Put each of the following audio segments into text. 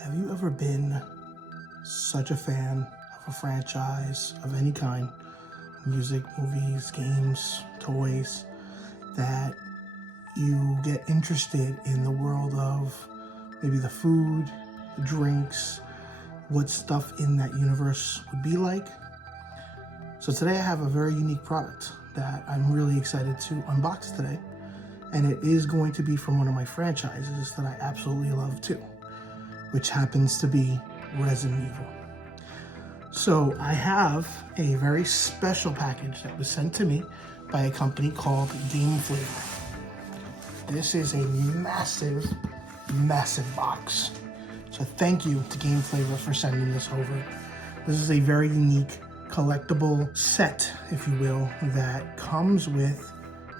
Have you ever been such a fan of a franchise of any kind, music, movies, games, toys, that you get interested in the world of maybe the food, the drinks, what stuff in that universe would be like? So today I have a very unique product that I'm really excited to unbox today. And it is going to be from one of my franchises that I absolutely love too, which happens to be Resident Evil. So I have a very special package that was sent to me by a company called Gameflavor. This is a massive, massive box. So thank you to Gameflavor for sending this over. This is a very unique collectible set, if you will, that comes with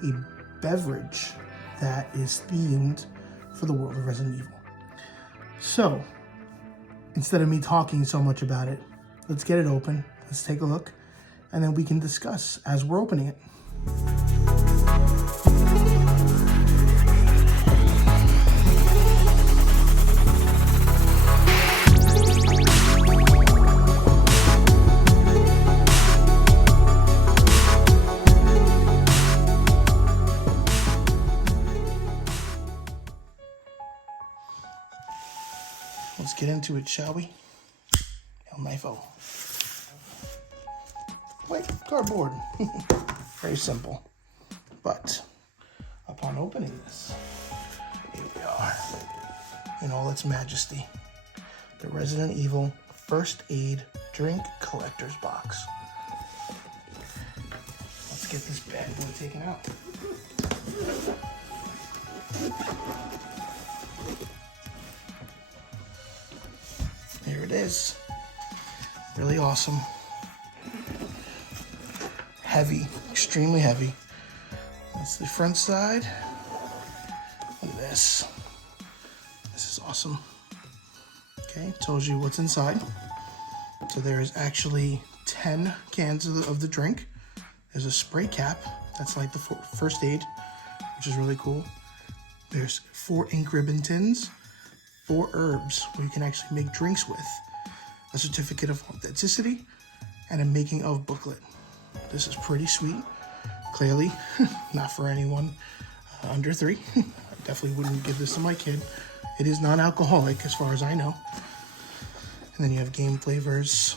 a beverage that is themed for the world of Resident Evil. So, instead of me talking so much about it, let's get it open, let's take a look, and then we can discuss as we're opening it. Let's get into it, shall we? El Knifo. Wait, cardboard. Very simple. But upon opening this, here we are in all its majesty. The Resident Evil First Aid Drink Collector's Box. Let's get this bad boy taken out. Here it is. Really awesome. Heavy, extremely heavy. That's the front side. Look at this. This is awesome. Okay, tells you what's inside. So there's actually 10 cans of the drink. There's a spray cap. That's like the first aid, which is really cool. There's 4 ink ribbon tins. 4 herbs where you can actually make drinks with, a certificate of authenticity, and a making of booklet. This is pretty sweet. Clearly, not for anyone under 3. I definitely wouldn't give this to my kid. It is non-alcoholic as far as I know. And then you have Gameflavor's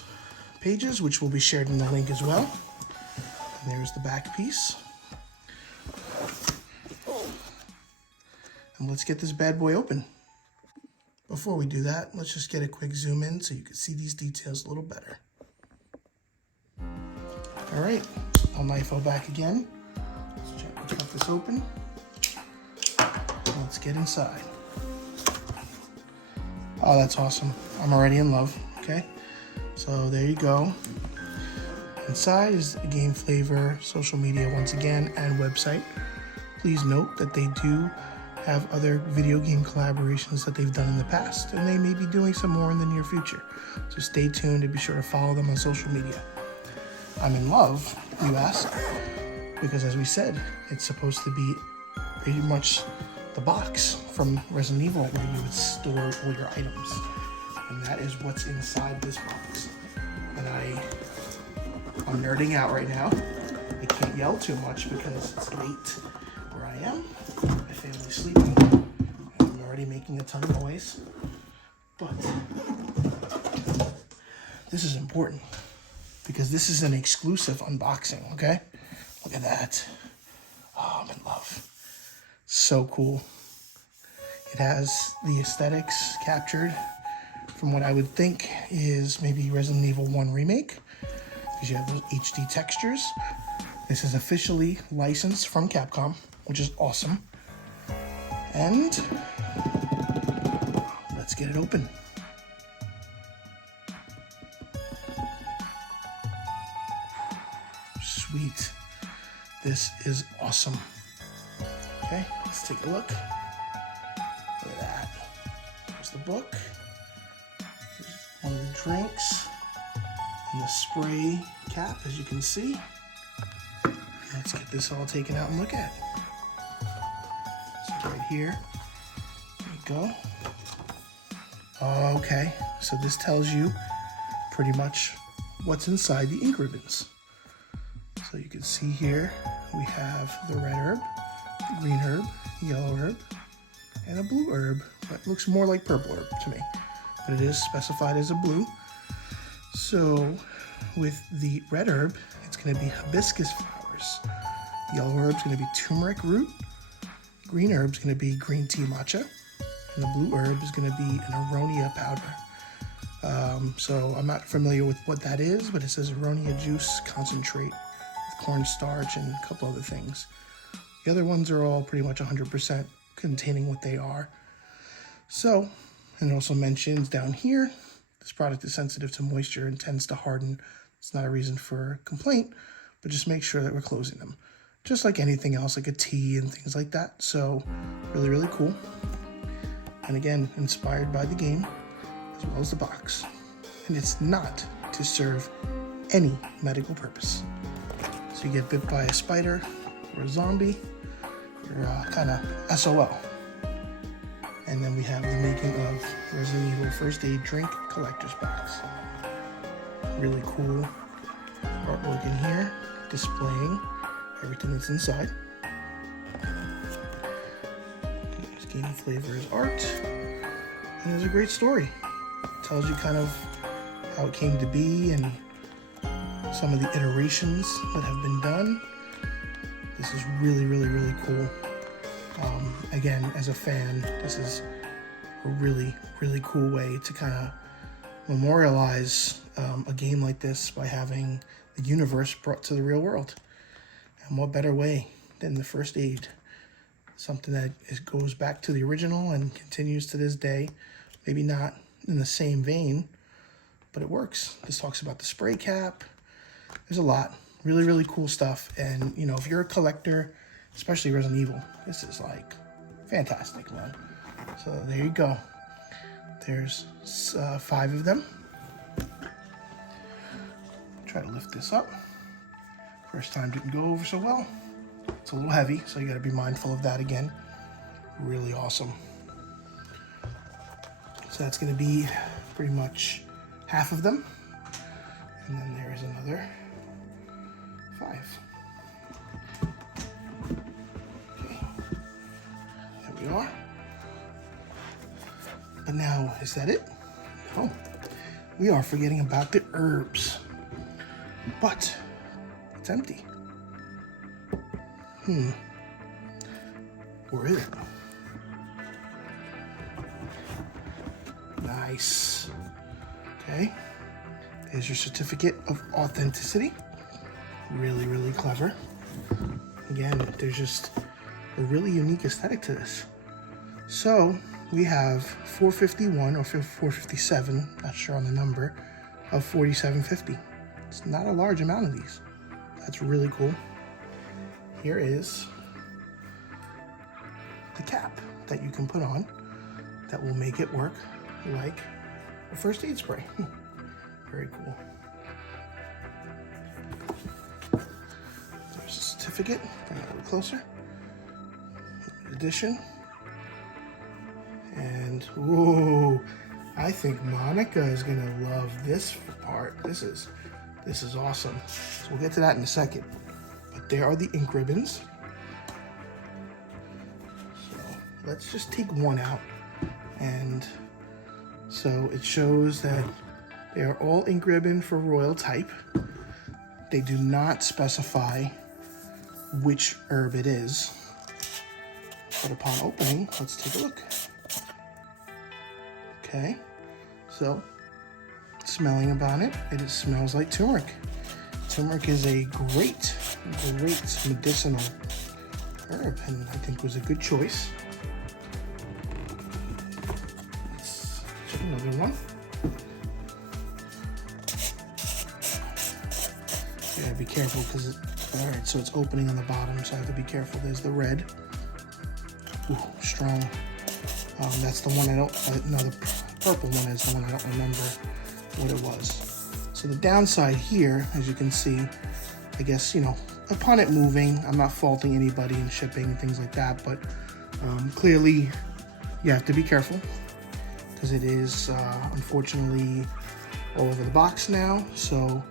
pages, which will be shared in the link as well. And there's the back piece. And let's get this bad boy open. Before we do that, let's just get a quick zoom in so you can see these details a little better. All right, El Knifo back again. Let's cut this open. Let's get inside. Oh, that's awesome. I'm already in love, okay? So there you go. Inside is the Gameflavor social media once again and website. Please note that they do have other video game collaborations that they've done in the past, and they may be doing some more in the near future. So stay tuned and be sure to follow them on social media. I'm in love, you ask, because as we said, it's supposed to be pretty much the box from Resident Evil where you would store all your items. And that is what's inside this box. And I'm nerding out right now. I can't yell too much because it's late where I am. My family's sleeping. I'm already making a ton of noise. But this is important because this is an exclusive unboxing, okay? Look at that. Oh, I'm in love. So cool. It has the aesthetics captured from what I would think is maybe Resident Evil 1 Remake, because you have those HD textures. This is officially licensed from Capcom, which is awesome. And let's get it open. Sweet. This is awesome. Okay, let's take a look. Look at that. There's the book. There's one of the drinks. And the spray cap, as you can see. Let's get this all taken out and look at. So right here, there you go. Okay, so this tells you pretty much what's inside the ink ribbons. So you can see here we have the red herb, the green herb, yellow herb, and a blue herb. That looks more like purple herb to me, but it is specified as a blue. So with the red herb, it's going to be hibiscus flowers. Yellow herb is going to be turmeric root. Green herb is going to be green tea matcha. And the blue herb is going to be an aronia powder. So I'm not familiar with what that is, but it says aronia juice concentrate with cornstarch and a couple other things. The other ones are all pretty much 100% containing what they are. So, and it also mentions down here, this product is sensitive to moisture and tends to harden. It's not a reason for complaint, but just make sure that we're closing them. Just like anything else, like a tea and things like that. So, really, really cool. And again, inspired by the game, as well as the box. And it's not to serve any medical purpose. So you get bit by a spider or a zombie, you're kind of SOL. And then we have the making of Resident Evil First Aid Drink Collector's Box. Really cool artwork in here, displaying everything that's inside. There's Gameflavor's art. And there's a great story. It tells you kind of how it came to be and some of the iterations that have been done. This is really, really, really cool. Again, as a fan, this is a really, really cool way to kind of memorialize a game like this by having the universe brought to the real world. And what better way than the First Aid? Something that goes back to the original and continues to this day. Maybe not in the same vein, but it works. This talks about the spray cap. There's a lot. Really, really cool stuff. And, you know, if you're a collector, especially Resident Evil, this is like fantastic, man. So there you go. There's 5 of them. Try to lift this up. First time didn't go over so well. It's a little heavy, so you got to be mindful of that again. Really awesome. So that's going to be pretty much half of them. And then there's another 5. Okay. There we are. But now, is that it? No. We are forgetting about the herbs. But it's empty. Or is it? Nice. Okay. There's your certificate of authenticity. Really, really clever. Again, there's just a really unique aesthetic to this. So we have 451 or 457, not sure on the number, of 4750. It's not a large amount of these. That's really cool. Here is the cap that you can put on that will make it work like a first aid spray. Very cool. There's a certificate. Bring it a little closer. Edition. And whoa, I think Monica is gonna love this part. This is awesome. So we'll get to that in a second. But there are the ink ribbons. So let's just take one out. And so it shows that they are all ink ribbon for royal type. They do not specify which herb it is. But upon opening, let's take a look. Okay, so smelling about it, it smells like turmeric. Turmeric is a great medicinal herb, and I think was a good choice. Let's check another one. You gotta be careful because all right, so it's opening on the bottom, so I have to be careful. There's the red. Ooh, strong. That's the one I don't. No, the purple one is the one I don't remember what it was. So the downside here, as you can see, I guess, you know, upon it moving, I'm not faulting anybody in shipping and things like that, but clearly you have to be careful because it is unfortunately all over the box now. So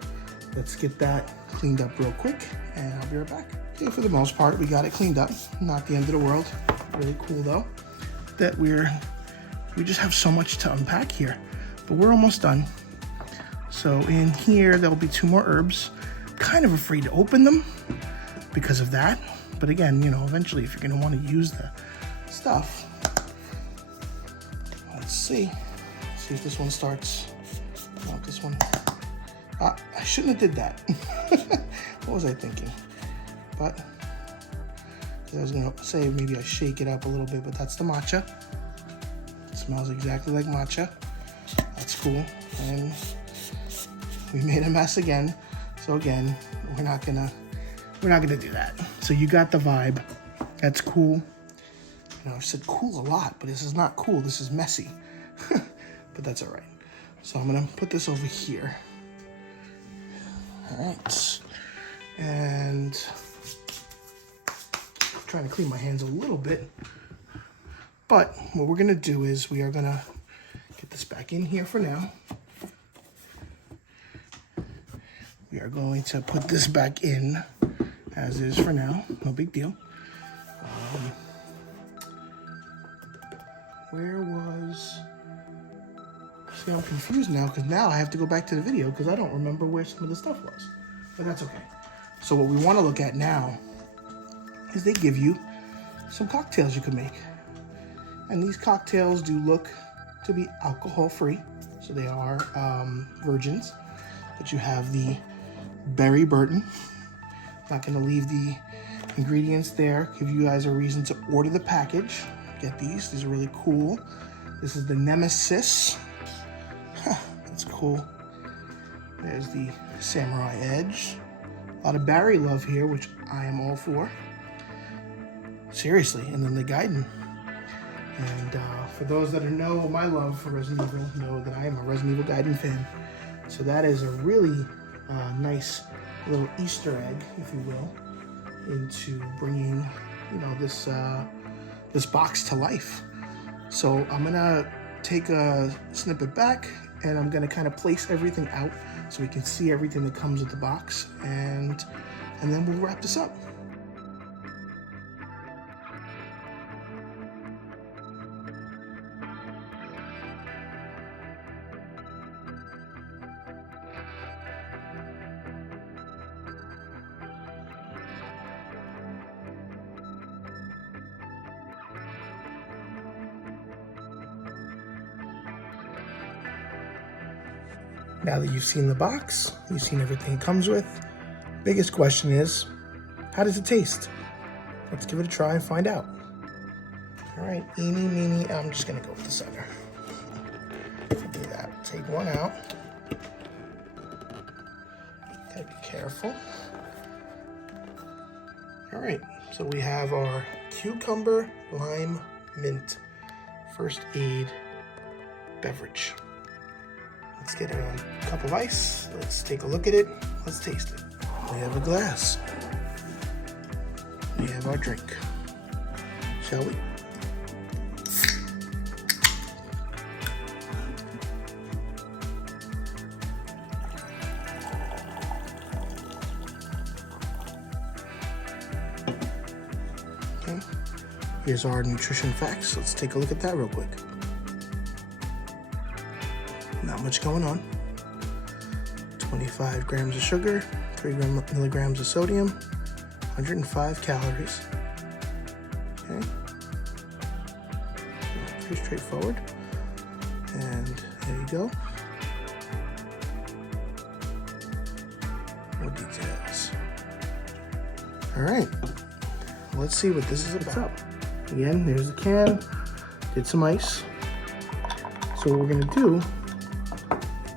let's get that cleaned up real quick and I'll be right back. Okay, for the most part, we got it cleaned up. Not the end of the world. Really cool though, that we just have so much to unpack here, but we're almost done. So in here, there'll be 2 more herbs. Kind of afraid to open them because of that. But again, you know, eventually if you're gonna wanna use the stuff, let's see. See if this one starts. No, this one. I shouldn't have did that. What was I thinking? But I was gonna say maybe I shake it up a little bit, but that's the matcha. It smells exactly like matcha. That's cool. And we made a mess again. So again, we're not gonna do that. So you got the vibe. That's cool. You know, I've said cool a lot, but this is not cool. This is messy. But that's all right. So I'm gonna put this over here. All right. And I'm trying to clean my hands a little bit. But what we're gonna do is we are gonna get this back in here for now. We are going to put this back in as is for now. No big deal. Where was... See, I'm confused now because now I have to go back to the video because I don't remember where some of the stuff was. But that's okay. So what we want to look at now is they give you some cocktails you can make. And these cocktails do look to be alcohol-free. So they are virgins. But you have the Berry Burton. Not going to leave the ingredients there. Give you guys a reason to order the package. Get these. These are really cool. This is the Nemesis. That's cool. There's the Samurai Edge. A lot of Barry love here, which I am all for. Seriously. And then the Gaiden. And for those that know my love for Resident Evil, know that I am a Resident Evil Gaiden fan. So that is a really nice little Easter egg, if you will, into bringing, you know, this this box to life. So I'm gonna take a snippet back and I'm gonna kind of place everything out so we can see everything that comes with the box, and then we'll wrap this up. Now that you've seen the box, you've seen everything it comes with, biggest question is, how does it taste? Let's give it a try and find out. All right, eeny, meeny, I'm just gonna go with the center. Do that, take one out. Gotta be careful. All right, so we have our cucumber, lime, mint, first aid beverage. Let's get it on a cup of ice. Let's take a look at it. Let's taste it. We have a glass. We have our drink. Shall we? Okay. Here's our nutrition facts. Let's take a look at that real quick. Not much going on. 25 grams of sugar, 3 milligrams of sodium, 105 calories. Okay. Pretty straightforward. And there you go. More details. All right. Let's see what this is about. Again, there's the can. Did some ice. So what we're gonna do,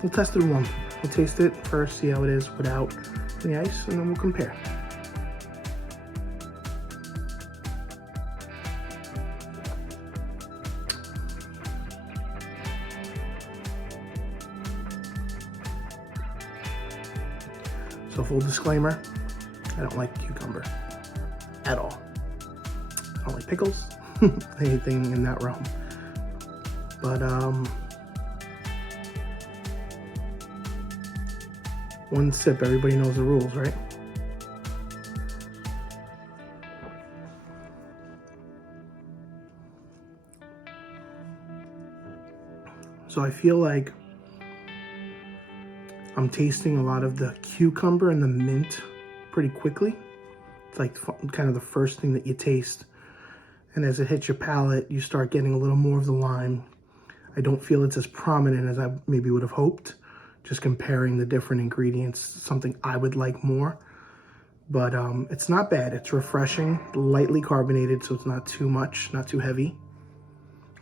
we'll test it one. We'll taste it first, see how it is without the ice, and then we'll compare. So full disclaimer, I don't like cucumber at all. I don't like pickles, anything in that realm. But One sip, everybody knows the rules, right? So I feel like I'm tasting a lot of the cucumber and the mint pretty quickly. It's like kind of the first thing that you taste. And as it hits your palate, you start getting a little more of the lime. I don't feel it's as prominent as I maybe would have hoped, just comparing the different ingredients, something I would like more. But it's not bad. It's refreshing, lightly carbonated, so it's not too much, not too heavy.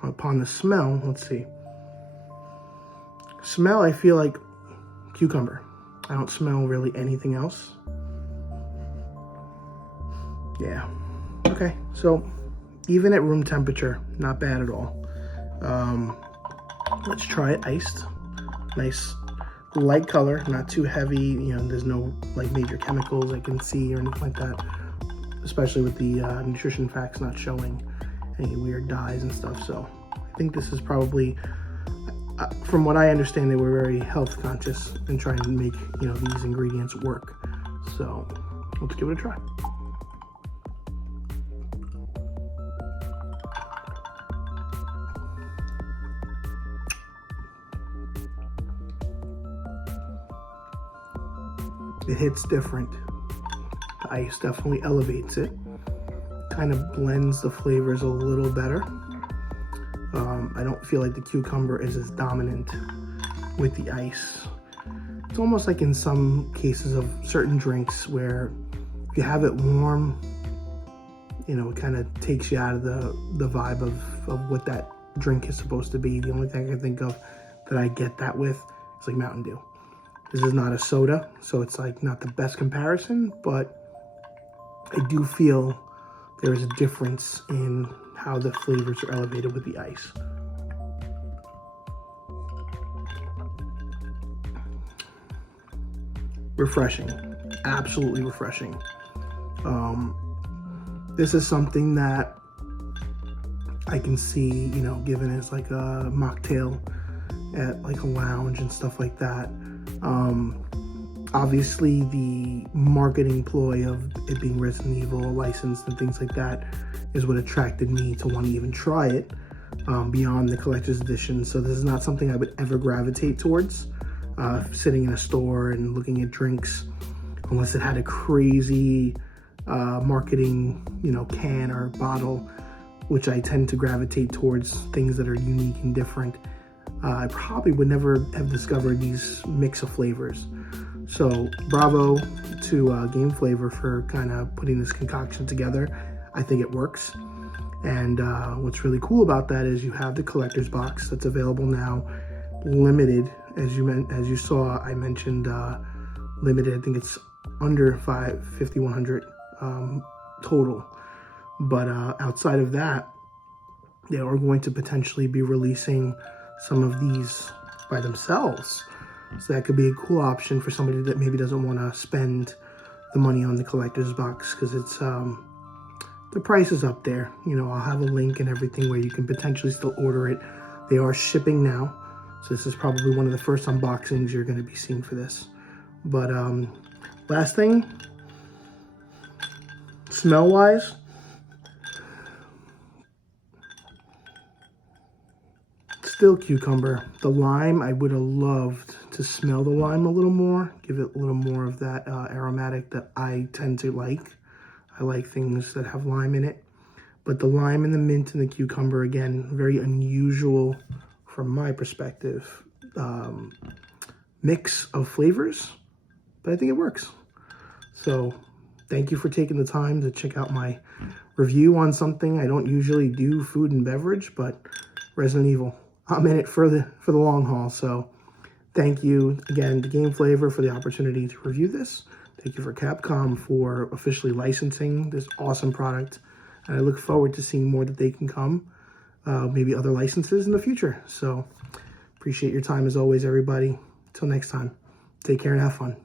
Upon the smell, let's see. Smell, I feel like cucumber. I don't smell really anything else. Yeah. Okay, so even at room temperature, not bad at all. Let's try it iced. Nice light color, not too heavy. You know, there's no like major chemicals I can see or anything like that. Especially with the nutrition facts not showing any weird dyes and stuff. So I think this is probably, from what I understand, they were very health conscious and trying to make, you know, these ingredients work. So let's give it a try. It hits different. The ice definitely elevates it. Kind of blends the flavors a little better. I don't feel like the cucumber is as dominant with the ice. It's almost like in some cases of certain drinks where if you have it warm, you know, it kind of takes you out of the vibe of what that drink is supposed to be. The only thing I can think of that I get that with is like Mountain Dew. This is not a soda, so it's like not the best comparison, but I do feel there is a difference in how the flavors are elevated with the ice. Refreshing, absolutely refreshing. This is something that I can see, you know, given as like a mocktail at like a lounge and stuff like that. Obviously the marketing ploy of it being Resident Evil licensed and things like that is what attracted me to want to even try it, beyond the collector's edition. So this is not something I would ever gravitate towards, sitting in a store and looking at drinks, unless it had a crazy marketing, you know, can or bottle, which I tend to gravitate towards things that are unique and different. I probably would never have discovered these mix of flavors. So bravo to Gameflavor for kind of putting this concoction together. I think it works. And what's really cool about that is you have the collector's box that's available now, limited. As you saw, I mentioned limited. I think it's under 5,100 total. But outside of that, they are going to potentially be releasing some of these by themselves. So that could be a cool option for somebody that maybe doesn't want to spend the money on the collector's box, because it's the price is up there. You know, I'll have a link and everything where you can potentially still order it. They are shipping now, so this is probably one of the first unboxings you're going to be seeing for this. But last thing, smell wise, still cucumber. The lime, I would have loved to smell the lime a little more, give it a little more of that aromatic that I tend to like. I like things that have lime in it. But the lime and the mint and the cucumber, again, very unusual from my perspective mix of flavors, but I think it works. So thank you for taking the time to check out my review on something. I don't usually do food and beverage, but Resident Evil, I'm in it for the long haul. So thank you again to Gameflavor for the opportunity to review this. Thank you for Capcom for officially licensing this awesome product. And I look forward to seeing more that they can come, maybe other licenses in the future. So appreciate your time as always, everybody. Till next time, take care and have fun.